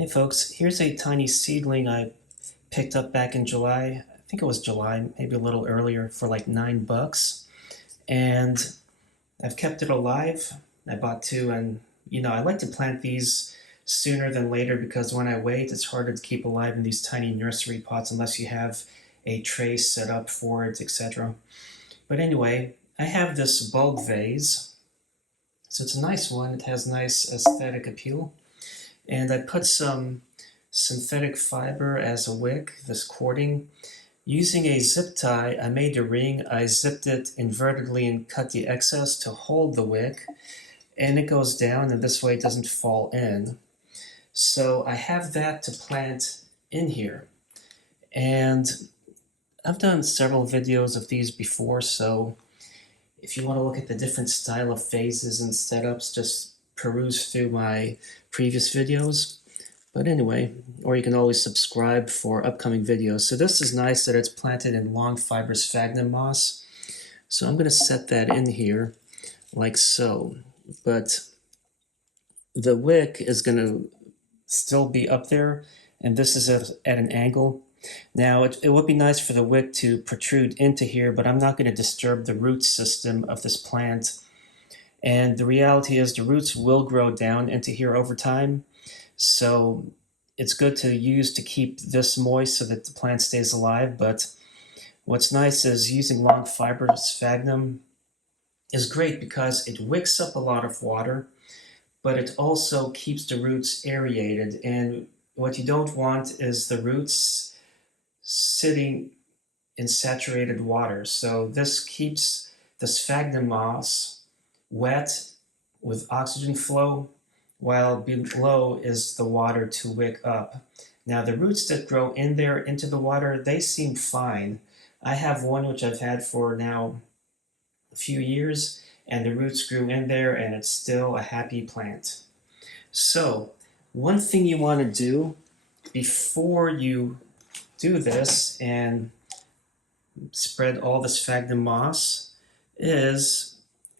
Hey folks, here's a tiny seedling I picked up back in July. I think it was July, maybe a little earlier, for like $9. And I've kept it alive. I bought two, and I like to plant these sooner than later because when I wait, it's harder to keep alive in these tiny nursery pots unless you have a tray set up for it, etc. But anyway, I have this bulb vase. So it's a nice one. It has nice aesthetic appeal. And I put some synthetic fiber as a wick, this cording. Using a zip tie, I made a ring. I zipped it invertedly and cut the excess to hold the wick. And it goes down, and this way it doesn't fall in. So I have that to plant in here. And I've done several videos of these before, so if you want to look at the different style of phases and setups, just peruse through my previous videos. But anyway, or you can always subscribe for upcoming videos. So this is nice that it's planted in long fibrous sphagnum moss. So I'm going to set that in here like so. But the wick is going to still be up there, and this is at an angle. Now, it would be nice for the wick to protrude into here, but I'm not going to disturb the root system of this plant. And the reality is the roots will grow down into here over time. So it's good to use to keep this moist so that the plant stays alive. But what's nice is using long fibrous sphagnum is great because it wicks up a lot of water, but it also keeps the roots aerated. And what you don't want is the roots sitting in saturated water. So this keeps the sphagnum moss wet with oxygen flow, while below is the water to wick up. Now the roots that grow in there into the water, they seem fine. I have one which I've had for now a few years, and the roots grew in there and it's still a happy plant. So one thing you want to do before you do this and spread all the sphagnum moss is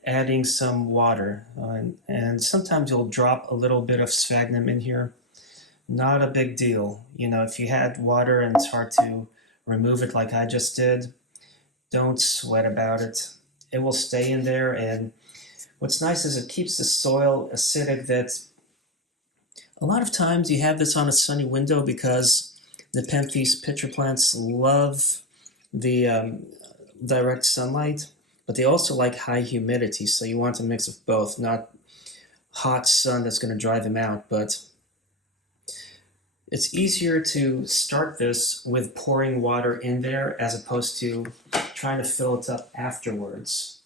adding some water. And sometimes you'll drop a little bit of sphagnum in here. Not a big deal. If you had water and it's hard to remove it like I just did, don't sweat about it. It will stay in there, and what's nice is it keeps the soil acidic. That a lot of times you have this on a sunny window because Nepenthes pitcher plants love the direct sunlight, but they also like high humidity, so you want a mix of both, not hot sun that's going to dry them out. But it's easier to start this with pouring water in there as opposed to trying to fill it up afterwards,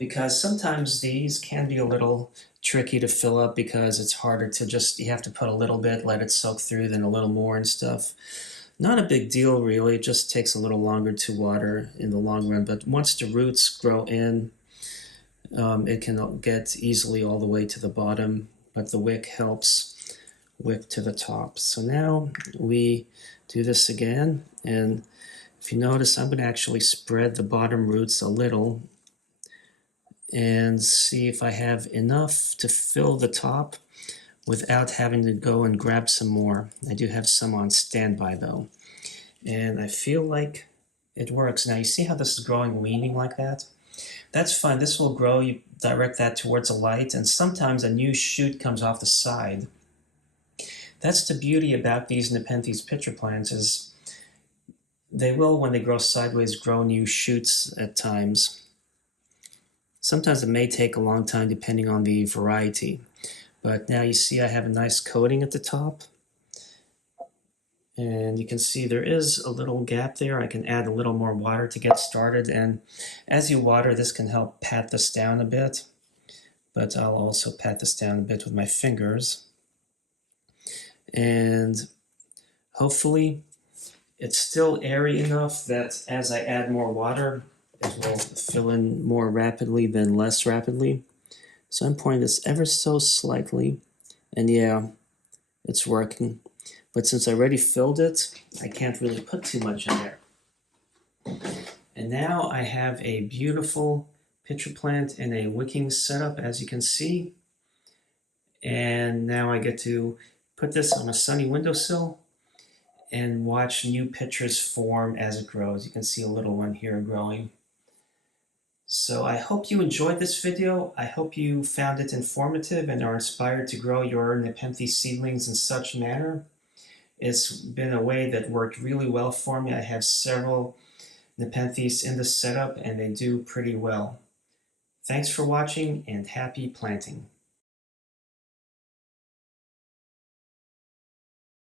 because sometimes these can be a little tricky to fill up because it's harder to you have to put a little bit, let it soak through, then a little more and stuff. Not a big deal, really. It just takes a little longer to water in the long run. But once the roots grow in, it can get easily all the way to the bottom. But the wick helps wick to the top. So now we do this again. And if you notice, I'm going to actually spread the bottom roots a little and see if I have enough to fill the top without having to go and grab some more. I do have some on standby though. And I feel like it works. Now you see how this is growing leaning like that? That's fine. This will grow. You direct that towards a light, and sometimes a new shoot comes off the side. That's the beauty about these Nepenthes pitcher plants, is they will, when they grow sideways, grow new shoots at times. Sometimes it may take a long time depending on the variety. But now you see I have a nice coating at the top. And you can see there is a little gap there. I can add a little more water to get started. And as you water, this can help pat this down a bit. But I'll also pat this down a bit with my fingers. And hopefully it's still airy enough that as I add more water, it will fill in more rapidly than less rapidly. So I'm pouring this ever so slightly, and yeah, it's working. But since I already filled it, I can't really put too much in there. And now I have a beautiful pitcher plant in a wicking setup, as you can see. And now I get to put this on a sunny windowsill and watch new pictures form as it grows. You can see a little one here growing. So I hope you enjoyed this video. I hope you found it informative and are inspired to grow your Nepenthes seedlings in such manner. It's been a way that worked really well for me. I have several Nepenthes in the setup and they do pretty well. Thanks for watching and happy planting.